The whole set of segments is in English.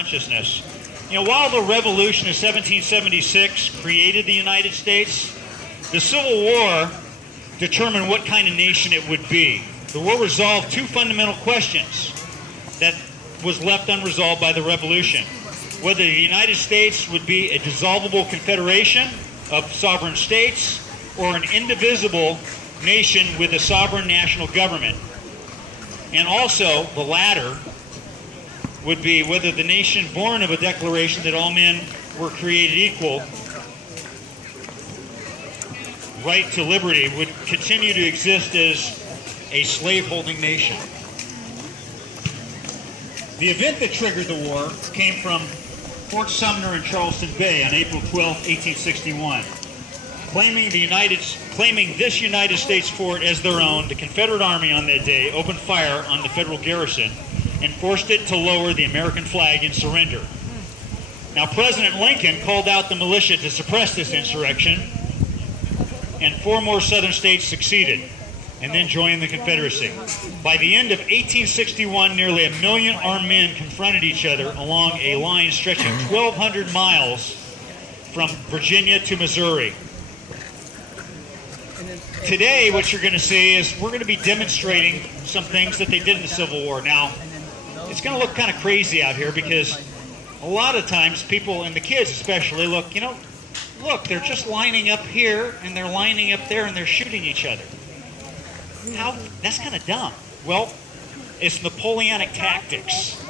consciousness. You know, while the Revolution of 1776 created the United States, the Civil War determined what kind of nation it would be. The war resolved two fundamental questions that was left unresolved by the Revolution. Whether the United States would be a dissolvable confederation of sovereign states or an indivisible nation with a sovereign national government. And also, the latter would be whether the nation born of a declaration that all men were created equal, right to liberty, would continue to exist as a slave-holding nation. The event that triggered the war came from Fort Sumner in Charleston Bay on April 12, 1861. Claiming this United States fort as their own, the Confederate Army on that day opened fire on the Federal garrison and forced it to lower the American flag in surrender. Now, President Lincoln called out the militia to suppress this insurrection, and 4 more southern states succeeded and then joined the Confederacy. By the end of 1861, nearly 1 million armed men confronted each other along a line stretching 1,200 miles from Virginia to Missouri. Today, what you're going to see is we're going to be demonstrating some things that they did in the Civil War. Now, it's going to look kind of crazy out here because a lot of times people, and the kids especially, look, they're just lining up here and they're lining up there and they're shooting each other. That's kind of dumb. Well, it's Napoleonic tactics.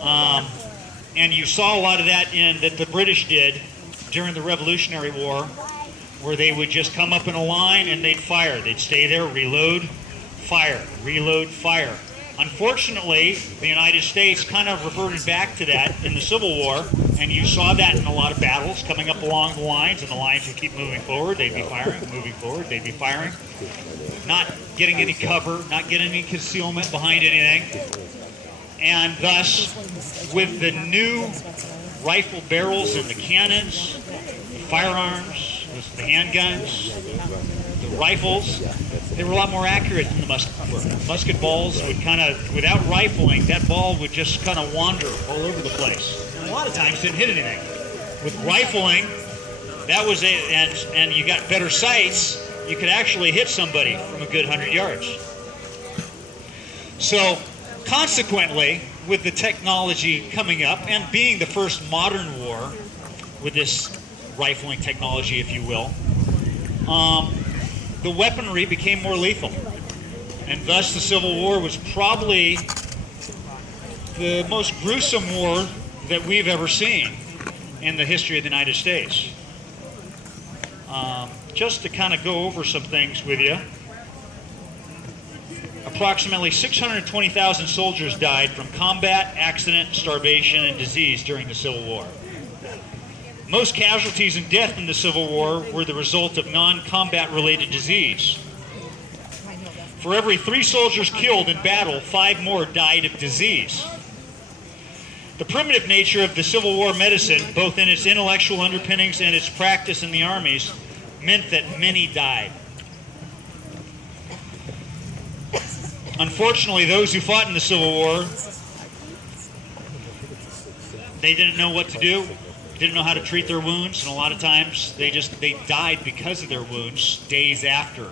And you saw a lot of that that the British did during the Revolutionary War, where they would just come up in a line and they'd fire. They'd stay there, reload, fire, reload, fire. Unfortunately, the United States kind of reverted back to that in the Civil War, and you saw that in a lot of battles coming up along the lines, and the lines would keep moving forward, they'd be firing, moving forward, they'd be firing, not getting any cover, not getting any concealment behind anything. And thus, with the new rifle barrels and the cannons, the firearms, the handguns, the rifles, they were a lot more accurate than the musket were. Musket balls would kind of, without rifling, that ball would just kind of wander all over the place. And a lot of times didn't hit anything. With rifling, that was it, and you got better sights, you could actually hit somebody from a good 100 yards. So, consequently, with the technology coming up and being the first modern war with this rifling technology, if you will, the weaponry became more lethal. And thus the Civil War was probably the most gruesome war that we've ever seen in the history of the United States. Just to kind of go over some things with you, approximately 620,000 soldiers died from combat, accident, starvation, and disease during the Civil War. Most casualties and death in the Civil War were the result of non-combat related disease. For every 3 soldiers killed in battle, 5 more died of disease. The primitive nature of the Civil War medicine, both in its intellectual underpinnings and its practice in the armies, meant that many died. Unfortunately, those who fought in the Civil War, they didn't know what to do, didn't know how to treat their wounds, and a lot of times they died because of their wounds days after.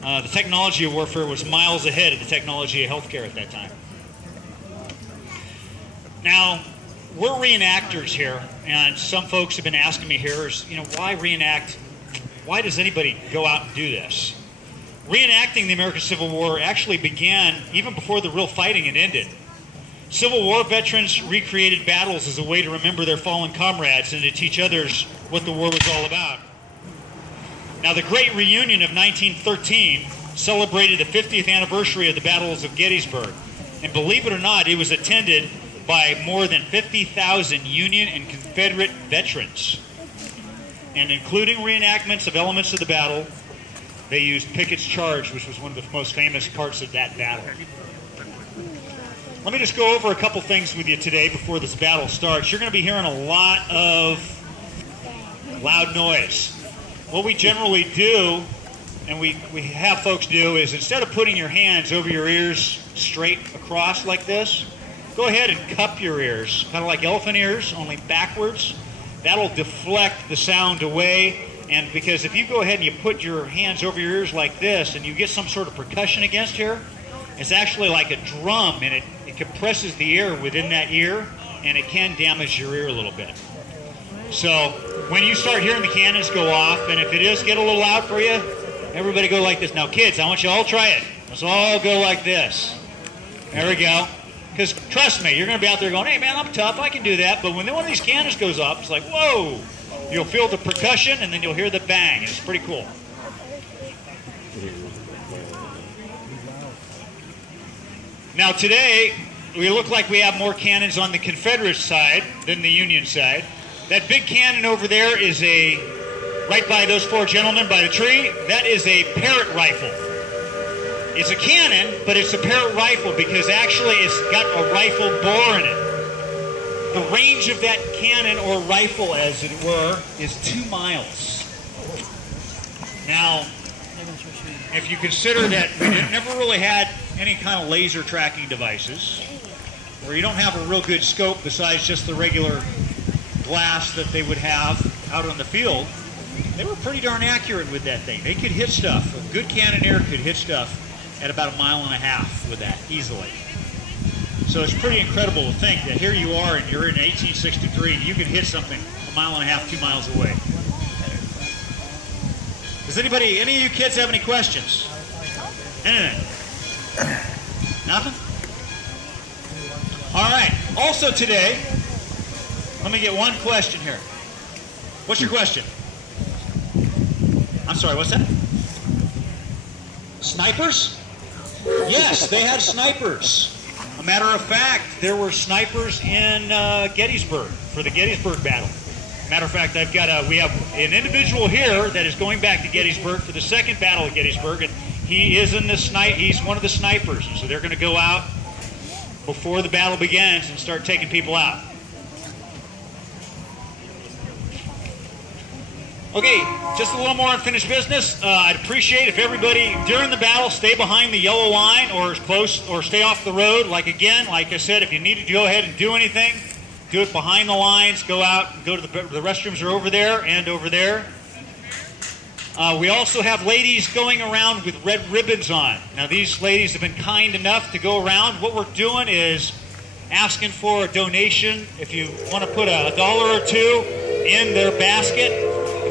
The technology of warfare was miles ahead of the technology of healthcare at that time. Now, we're reenactors here, and some folks have been asking me here, why reenact? Why does anybody go out and do this? Reenacting the American Civil War actually began even before the real fighting had ended. Civil War veterans recreated battles as a way to remember their fallen comrades and to teach others what the war was all about. Now, the Great Reunion of 1913 celebrated the 50th anniversary of the battles of Gettysburg. And believe it or not, it was attended by more than 50,000 Union and Confederate veterans. And including reenactments of elements of the battle, they used Pickett's Charge, which was one of the most famous parts of that battle. Let me just go over a couple things with you today before this battle starts. You're going to be hearing a lot of loud noise. What we generally do, and we have folks do, is instead of putting your hands over your ears straight across like this, go ahead and cup your ears, kind of like elephant ears, only backwards. That'll deflect the sound away. And because if you go ahead and you put your hands over your ears like this and you get some sort of percussion against here, it's actually like a drum, and it compresses the air within that ear, and it can damage your ear a little bit. So when you start hearing the cannons go off, and if it is get a little loud for you, everybody go like this. Now kids, I want you all to try it. Let's all go like this. There we go. Because trust me, you're going to be out there going, hey man, I'm tough, I can do that. But when one of these cannons goes off, it's like, whoa. You'll feel the percussion, and then you'll hear the bang. It's pretty cool. Now today, we look like we have more cannons on the Confederate side than the Union side. That big cannon over there is right by those four gentlemen by the tree, that is a Parrott rifle. It's a cannon, but it's a Parrott rifle because actually it's got a rifle bore in it. The range of that cannon or rifle, as it were, is 2 miles. Now, if you consider that we never really had any kind of laser tracking devices, or you don't have a real good scope besides just the regular glass that they would have out on the field, they were pretty darn accurate with that thing. They could hit stuff. A good cannoneer could hit stuff at about 1.5 miles with that easily. So it's pretty incredible to think that here you are and you're in 1863 and you can hit something 1.5 miles, 2 miles away. Does any of you kids have any questions? Anything? Nothing? All right. Also today, let me get one question here. What's your question? I'm sorry, what's that? Snipers? Yes, they had snipers. A matter of fact, there were snipers in Gettysburg for the Gettysburg battle. Matter of fact, we have an individual here that is going back to Gettysburg for the second battle of Gettysburg, and he's one of the snipers. And so they're going to go out before the battle begins and start taking people out. Okay, just a little more unfinished business. I'd appreciate if everybody during the battle stay behind the yellow line or as close, or stay off the road. Like I said, if you needed to go ahead and do anything, do it behind the lines. Go out, go to the restrooms are over there and over there. We also have ladies going around with red ribbons on. Now these ladies have been kind enough to go around. What we're doing is asking for a donation. If you want to put $1 or $2 in their basket,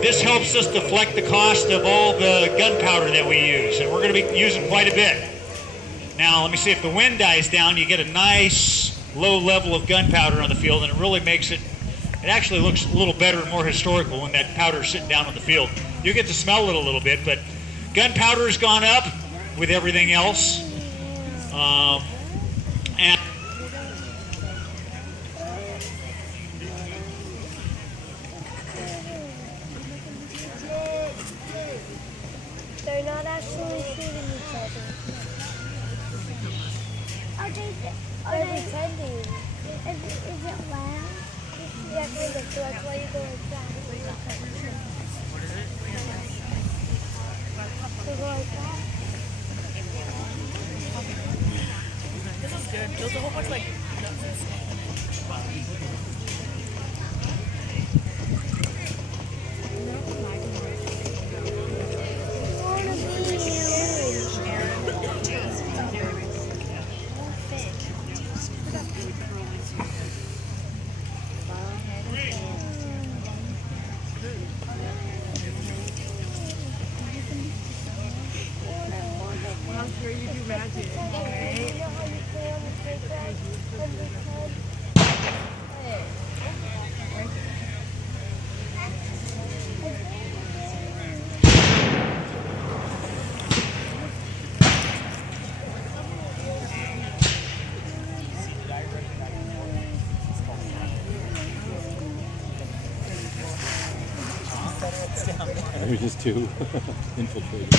this helps us deflect the cost of all the gunpowder that we use, and we're going to be using quite a bit. Now, let me see, if the wind dies down, you get a nice low level of gunpowder on the field, and it really makes it actually looks a little better and more historical when that powder is sitting down on the field. You get to smell it a little bit, but gunpowder has gone up with everything else. And they're not actually shooting each other. They're pretending. Is it loud? Yeah, kind of. So that's why you go like that. So go like that. This is good. There's a whole bunch of like It was just too infiltrated.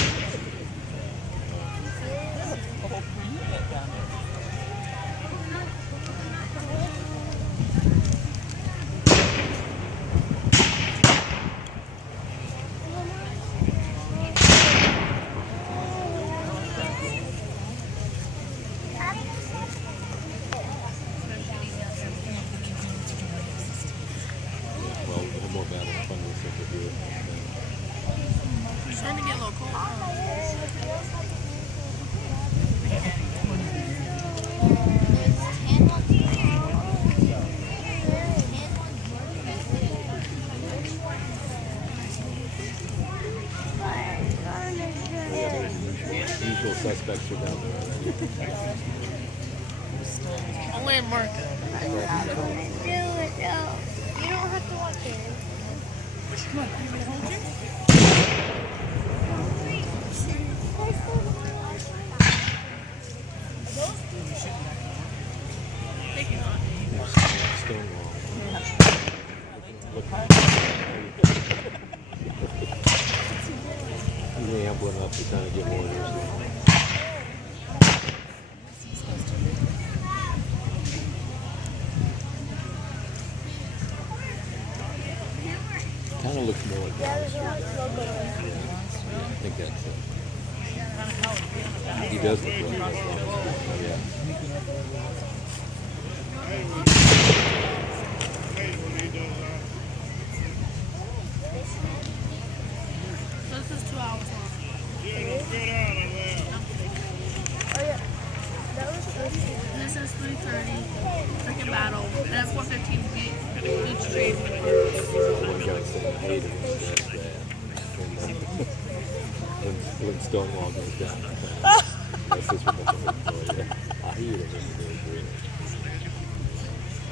extra down there already. Only in Mark. Do it. No. You don't have to watch it. Come on, you want to hold you? Take it on. Stonewall. He's ambling up to kind of get orders. Kind of looks more like that. Yeah, I think that's it. He does look like that. Yeah. So this is 2 hours long. And this is 3:30. Second battle. And at 4:15 each trade. One guy said I hate it when he does that. When Stonewall goes down. That's just what I'm for you.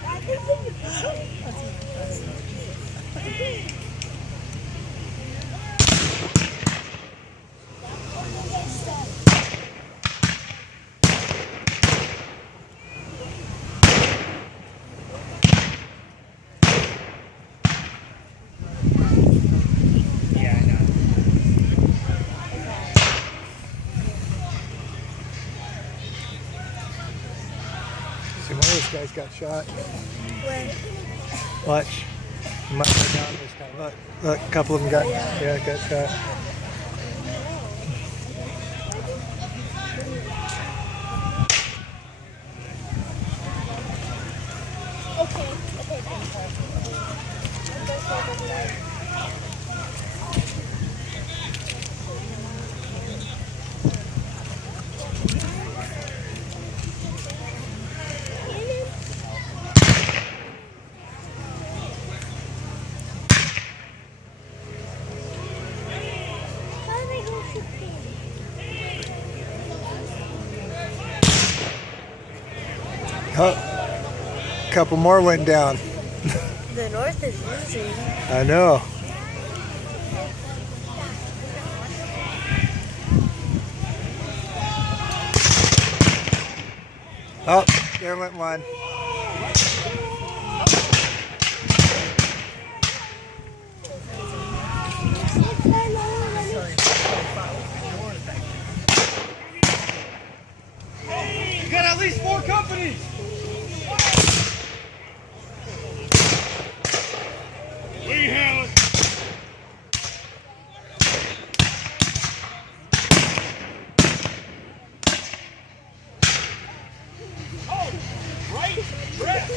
I hate it when he goes green. Yeah, I know. See, one of those guys got shot. Where? Watch. You might go down this time. Look, a couple of them got, got shot. Okay. Oh, a couple more went down. The North is losing. I know. Oh, there went one. You got at least 4 companies. We have it. Oh, right, Brett.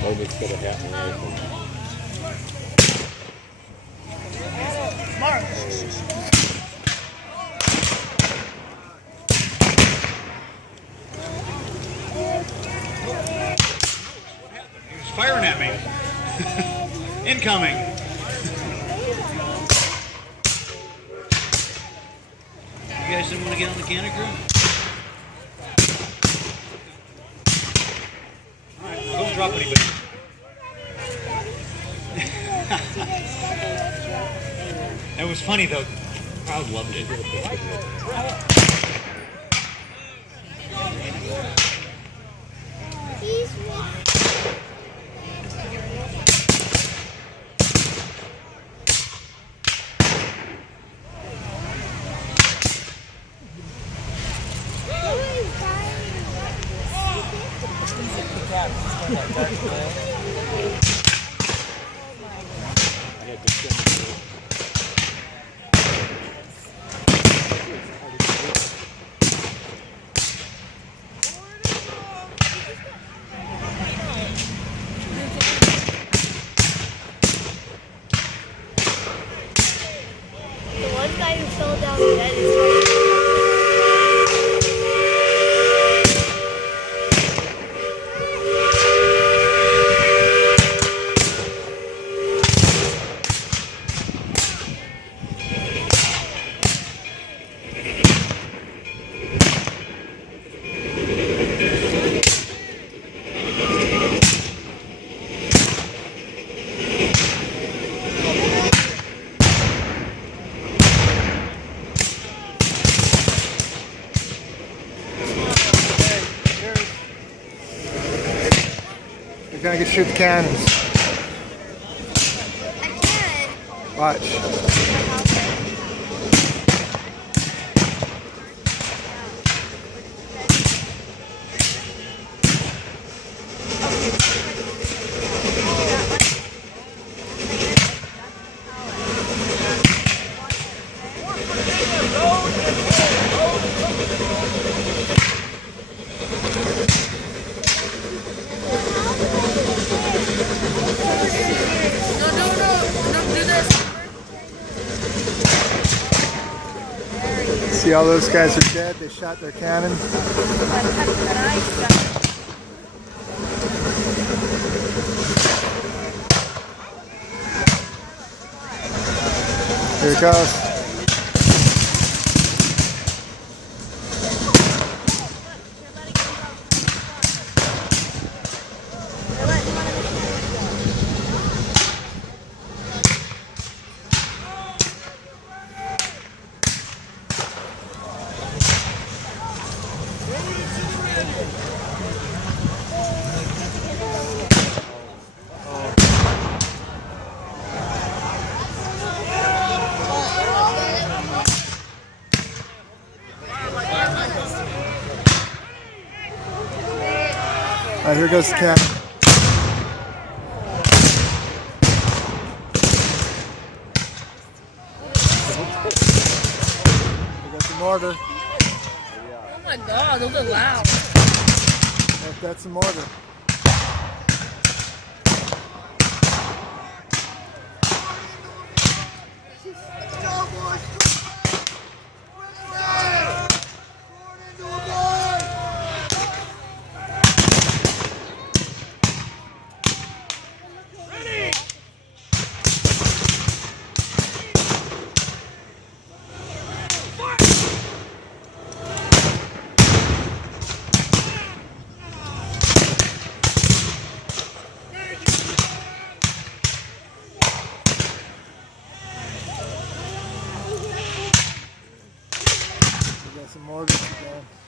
Nobody's got a hat and rifle. He was firing at me. Incoming. You guys didn't want to get on the cannon crew? Alright, don't drop anybody. That was funny though. The crowd loved it. had to send it to The one guy who fell down dead is right. You're gonna get shoot the cannons. I can't. Watch. Don't do this. See, all those guys are dead. They shot their cannon. Here it goes. All right, here goes the cannon. We got the mortar. Oh my god, those are loud. That's the mortar. We got some mortars again.